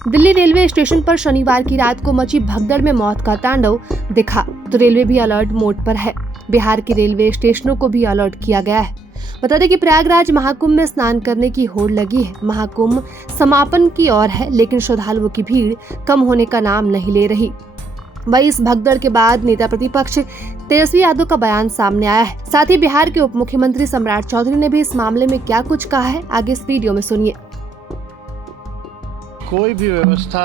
Delhi railway station पर शनिवार की रात को मची भगदड़ में मौत का तांडव दिखा तो रेलवे भी अलर्ट मोड पर है। बिहार के रेलवे स्टेशनों को भी अलर्ट किया गया है। बता दें कि प्रयागराज महाकुंभ में स्नान करने की होड़ लगी है। महाकुंभ समापन की ओर है, लेकिन श्रद्धालुओं की भीड़ कम होने का नाम नहीं ले रही। वही इस भगदड़ के बाद नेता प्रतिपक्ष तेजस्वी यादव का बयान सामने आया है। साथ ही बिहार के उप मुख्यमंत्री सम्राट चौधरी ने भी इस मामले में क्या कुछ कहा है, आगे इस वीडियो में सुनिए। कोई भी व्यवस्था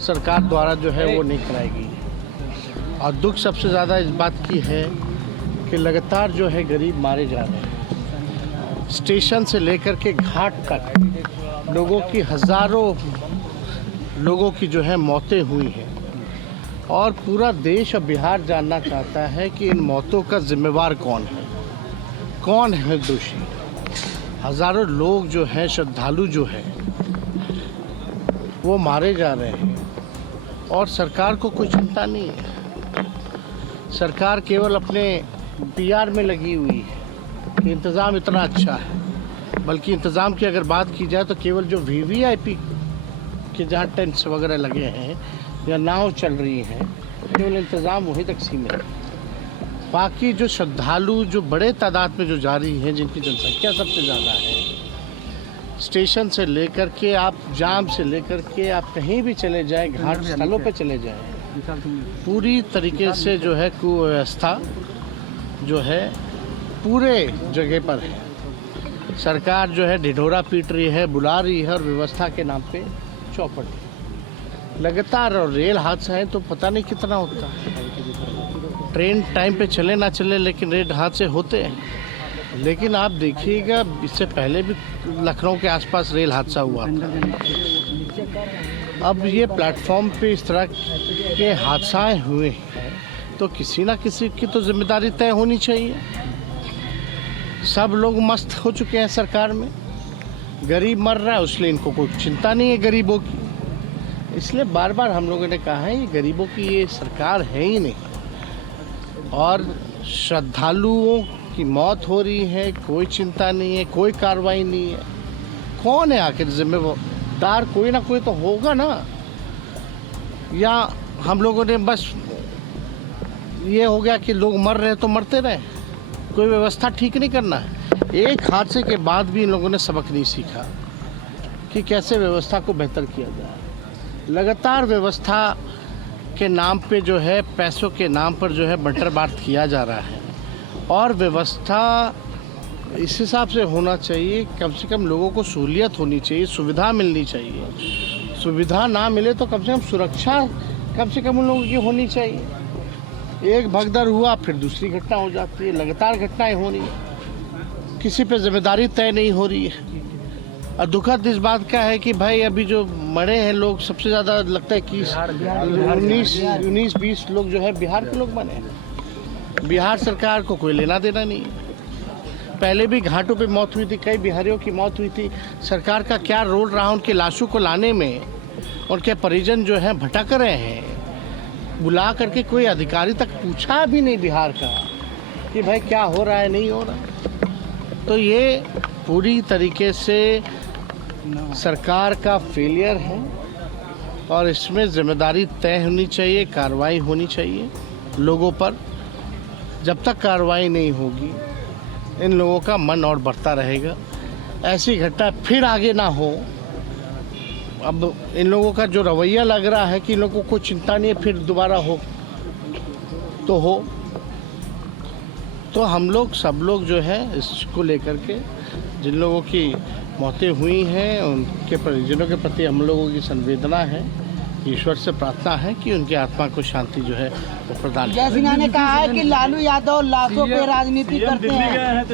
सरकार द्वारा जो है वो नहीं कराएगी और दुख सबसे ज़्यादा इस बात की है कि लगातार जो है गरीब मारे जा रहे हैं। स्टेशन से लेकर के घाट तक लोगों की हज़ारों लोगों की जो है मौतें हुई हैं और पूरा देश और बिहार जानना चाहता है कि इन मौतों का जिम्मेवार कौन है दोषी। हज़ारों लोग जो हैं, श्रद्धालु जो हैं, वो मारे जा रहे हैं और सरकार को कोई चिंता नहीं है। सरकार केवल अपने पीआर में लगी हुई है कि इंतज़ाम इतना अच्छा है, बल्कि इंतज़ाम की अगर बात की जाए तो केवल जो वीवीआईपी के जहाँ टेंट्स वगैरह लगे हैं या नाव चल रही हैं, केवल इंतज़ाम वहीं तक सीमित है। बाकी जो श्रद्धालु जो बड़े तादाद में जो जा रही हैं, जिनकी जनसंख्या सबसे ज़्यादा है, स्टेशन से लेकर के आप जाम से लेकर के आप कहीं भी चले जाएं, घाट स्थलों पे चले जाएं, पूरी तरीके से जो है कुव्यवस्था जो है पूरे जगह पर है। सरकार जो है ढिढोरा पीट रही है, बुला रही है और व्यवस्था के नाम पे चौपट है। लगातार और रेल हादसा है तो पता नहीं कितना होता है। ट्रेन टाइम पे चले ना चले, लेकिन रेल हादसे होते हैं। लेकिन आप देखिएगा, इससे पहले भी लखनऊ के आसपास रेल हादसा हुआ था। अब ये प्लेटफॉर्म पे इस तरह के हादसाएं हुए हैं तो किसी ना किसी की तो जिम्मेदारी तय होनी चाहिए। सब लोग मस्त हो चुके हैं सरकार में, गरीब मर रहा है इसलिए इनको कोई चिंता नहीं है गरीबों की। इसलिए बार बार हम लोगों ने कहा है ये गरीबों की ये सरकार है ही नहीं। और श्रद्धालुओं की मौत हो रही है, कोई चिंता नहीं है, कोई कार्रवाई नहीं है। कौन है आखिर जिम्मेदार? कोई ना कोई तो होगा ना। या हम लोगों ने बस ये हो गया कि लोग मर रहे तो मरते रहे, कोई व्यवस्था ठीक नहीं करना है। एक हादसे के बाद भी इन लोगों ने सबक नहीं सीखा कि कैसे व्यवस्था को बेहतर किया जाए। लगातार व्यवस्था के नाम पे जो है, पैसों के नाम पर जो है बंटर बांट किया जा रहा है और व्यवस्था इस हिसाब से होना चाहिए, कम से कम लोगों को सहूलियत होनी चाहिए, सुविधा मिलनी चाहिए। सुविधा ना मिले तो कम से कम सुरक्षा कम से कम उन लोगों की होनी चाहिए। एक भगदड़ हुआ फिर दूसरी घटना हो जाती है, लगातार घटनाएं हो रही है, किसी पे जिम्मेदारी तय नहीं हो रही है। और दुखद इस बात का है कि भाई अभी जो मरे हैं लोग, सबसे ज़्यादा लगता है कि 19-20 लोग जो है बिहार के लोग बने हैं। बिहार सरकार को कोई लेना देना नहीं है। पहले भी घाटों पे मौत हुई थी, कई बिहारियों की मौत हुई थी। सरकार का क्या रोल रहा उनकी लाशों को लाने में? उनके परिजन जो हैं भटक रहे हैं। बुला करके कोई अधिकारी तक पूछा भी नहीं बिहार का कि भाई क्या हो रहा है, नहीं हो रहा। तो ये पूरी तरीके से सरकार का फेलियर है और इसमें जिम्मेदारी तय होनी चाहिए, कार्रवाई होनी चाहिए लोगों पर। जब तक कार्रवाई नहीं होगी इन लोगों का मन और बढ़ता रहेगा। ऐसी घटना फिर आगे ना हो। अब इन लोगों का जो रवैया लग रहा है कि इन लोगों को चिंता नहीं है, फिर दोबारा हो तो हो। तो हम लोग सब लोग जो है इसको लेकर के, जिन लोगों की मौतें हुई हैं उनके परिजनों के प्रति हम लोगों की संवेदना है। ईश्वर से प्रार्थना है कि उनकी आत्मा को शांति जो है वो प्रदान जय सिन्हा ने कहा है कि लालू यादव लाशों पे राजनीति करते हैं।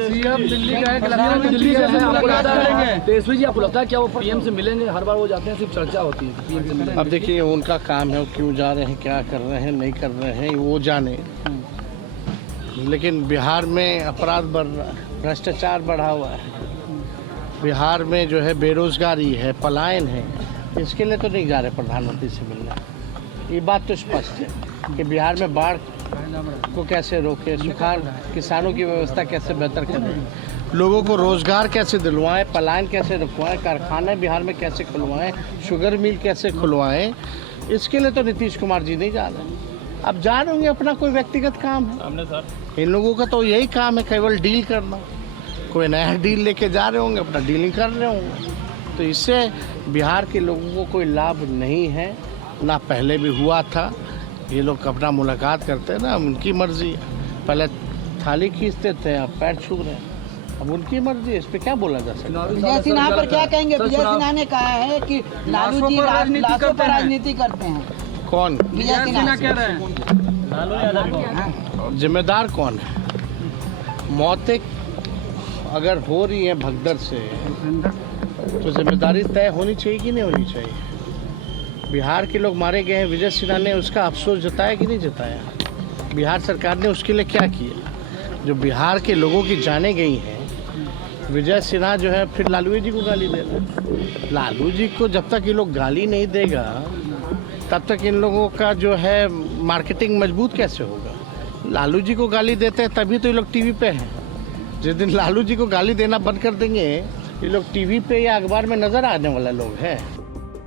तेजस्वी जी, आपको लगता है क्या वो पीएम से मिलेंगे? हर बार वो जाते हैं, सिर्फ चर्चा होती है पीएम से मिलेंगे। अब देखिए उनका काम है, वो क्यों जा रहे हैं, क्या कर रहे हैं, नहीं कर रहे हैं, वो जाने। लेकिन बिहार में अपराध बढ़ रहा है, भ्रष्टाचार बढ़ा हुआ है, बिहार में जो है बेरोजगारी है, पलायन है। इसके लिए तो नहीं जा रहे प्रधानमंत्री से मिलना। ये बात तो स्पष्ट है कि बिहार में बाढ़ को कैसे रोके, सुखाड़, किसानों की व्यवस्था कैसे बेहतर करें, लोगों को रोजगार कैसे दिलवाएं, पलायन कैसे रुकवाएं, कारखाने बिहार में कैसे खुलवाएं, शुगर मिल कैसे खुलवाएं, इसके लिए तो नीतीश कुमार जी नहीं जा रहे। अब जा रहे होंगे, अपना कोई व्यक्तिगत काम है। इन लोगों का तो यही काम है, केवल डील करना। कोई नया डील लेके जा रहे होंगे, अपना डीलिंग कर रहे होंगे। तो इससे बिहार के लोगों को कोई लाभ नहीं है, ना पहले भी हुआ था। ये लोग अपना मुलाकात करते हैं ना, उनकी मर्जी है। पहले थाली खींचते थे, अब पैर छू रहे हैं, अब उनकी मर्जी है। इस पे क्या बोला जा सकता है? विजय सिन्हा पर क्या कहेंगे? विजय सिन्हा ने कहा है कि लालू जी लाशों पर राजनीति करते हैं। कौन विजय सिन्हा कह रहे हैं। जिम्मेदार कौन है? मौतें अगर हो रही है भगदड़ से, तो जिम्मेदारी तय होनी चाहिए कि नहीं होनी चाहिए? बिहार के लोग मारे गए हैं, विजय सिन्हा ने उसका अफसोस जताया कि नहीं जताया? बिहार सरकार ने उसके लिए क्या किया? जो बिहार के लोगों की जाने गई हैं, विजय सिन्हा जो है फिर लालू जी को गाली दे रहे हैं। लालू जी को जब तक ये लोग गाली नहीं देगा, तब तक इन लोगों का जो है मार्केटिंग मजबूत कैसे होगा? लालू जी को गाली देते हैं तभी तो ये लोग टीवी पे हैं। जिस दिन लालू जी को गाली देना बंद कर देंगे, ये लोग टीवी पे या अखबार में नजर आने वाला लोग हैं।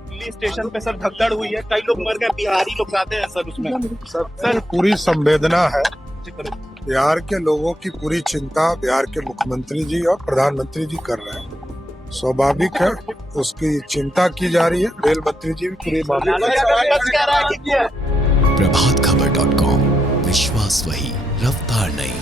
दिल्ली स्टेशन पे सर भगदड़ हुई है, कई लोग मर गए, बिहारी लोग जाते हैं सर उसमें। सर पूरी संवेदना है, बिहार के लोगों की पूरी चिंता बिहार के मुख्यमंत्री जी और प्रधानमंत्री जी कर रहे हैं। स्वाभाविक है, उसकी चिंता की जा रही है। रेल मंत्री जी भी पूरे मामले प्रभातखबर.com, विश्वास वही, रफ्तार नहीं।